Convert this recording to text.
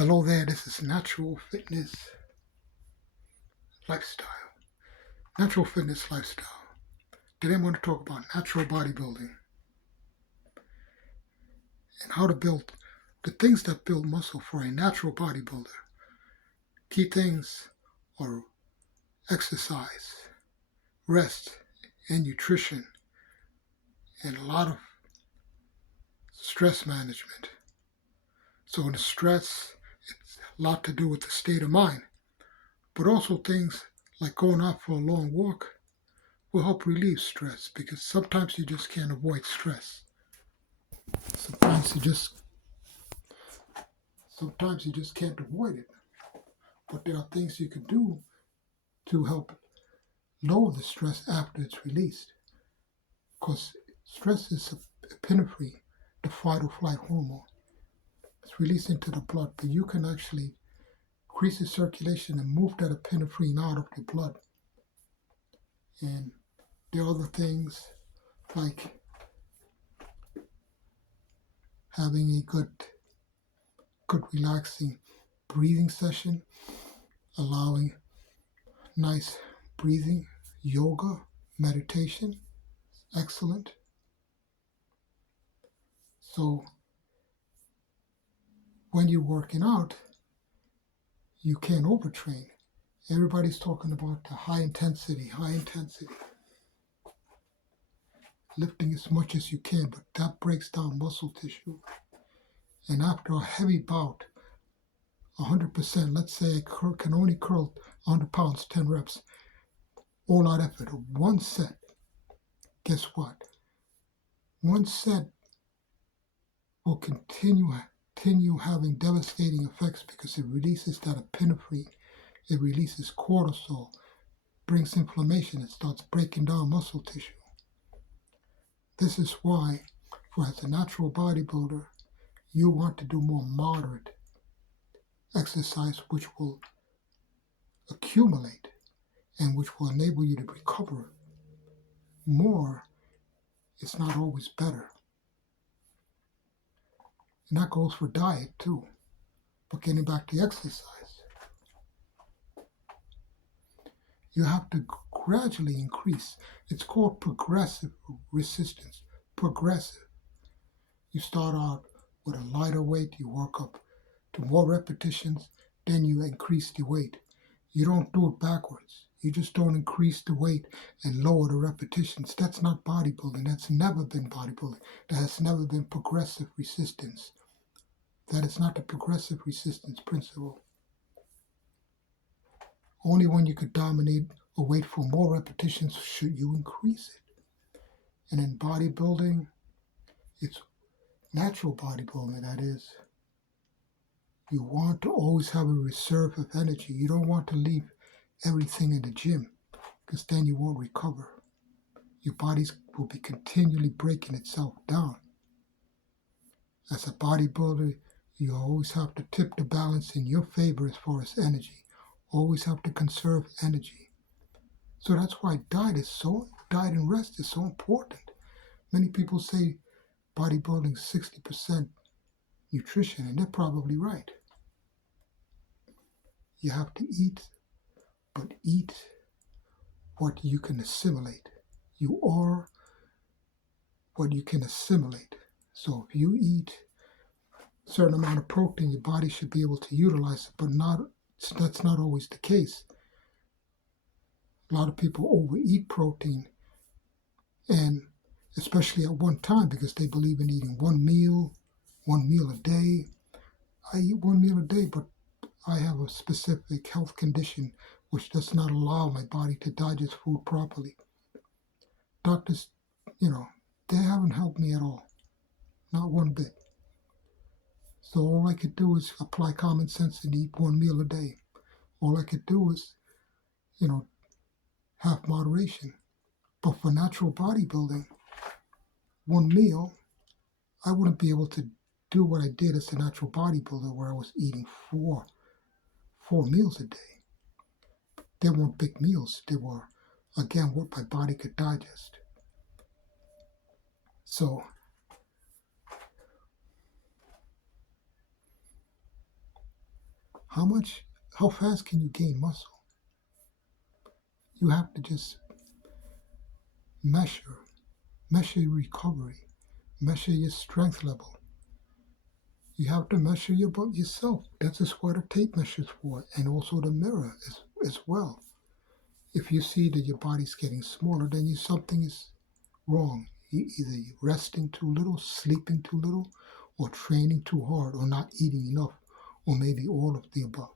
Hello there, this is Natural Fitness Lifestyle. Natural Fitness Lifestyle. Today I'm going to talk about natural bodybuilding and how to build the things that build muscle for a natural bodybuilder. Key things are exercise, rest, and nutrition, and a lot of stress management. So in the stress, it's a lot to do with the state of mind, but also things like going out for a long walk will help relieve stress because sometimes you just can't avoid stress. Sometimes you just sometimes you just can't avoid it. But there are things you can do to help lower the stress after it's released. Because stress is epinephrine, the fight or flight hormone. It's released into the blood, but you can actually increase the circulation and move that epinephrine out of the blood. And there are other things like having a good relaxing breathing session, allowing nice breathing, yoga, meditation, excellent. So when you're working out, you can't overtrain. Everybody's talking about the high intensity, lifting as much as you can, but that breaks down muscle tissue. And after a heavy bout, 100%, let's say I can only curl 100 pounds, 10 reps, all out effort, one set. Guess what? One set will continue having devastating effects because it releases that epinephrine, it releases cortisol, brings inflammation, it starts breaking down muscle tissue. This is why, as a natural bodybuilder, you want to do more moderate exercise which will accumulate and which will enable you to recover. More is not always better. And that goes for diet too. But getting back to exercise, you have to gradually increase. It's called progressive resistance. Progressive. You start out with a lighter weight, you work up to more repetitions, then you increase the weight. You don't do it backwards. You just don't increase the weight and lower the repetitions. That's not bodybuilding. That's never been bodybuilding. That has never been progressive resistance. That is not the progressive resistance principle. Only when you could dominate a weight for more repetitions should you increase it. And in bodybuilding, it's natural bodybuilding, that is. You want to always have a reserve of energy. You don't want to leave everything in the gym because then you won't recover. Your body will be continually breaking itself down. As a bodybuilder, you always have to tip the balance in your favor as far as energy. Always have to conserve energy. So that's why diet and rest is so important. Many people say bodybuilding is 60% nutrition, and they're probably right. You have to eat, but eat what you can assimilate. You are what you can assimilate. So if you eat a certain amount of protein, your body should be able to utilize it, but that's not always the case. A lot of people overeat protein, and especially at one time because they believe in eating one meal a day. I eat one meal a day, but I have a specific health condition which does not allow my body to digest food properly. Doctors, they haven't helped me at all. Not one bit. So all I could do is apply common sense and eat one meal a day. All I could do is, have moderation. But for natural bodybuilding, one meal, I wouldn't be able to do what I did as a natural bodybuilder where I was eating four meals a day. They weren't big meals. They were, again, what my body could digest. So How fast can you gain muscle? You have to just measure your recovery, measure your strength level. You have to measure yourself. That's just what a tape measure is for, and also the mirror as well. If you see that your body's getting smaller, then something is wrong. Either you're resting too little, sleeping too little, or training too hard, or not eating enough, or maybe all of the above.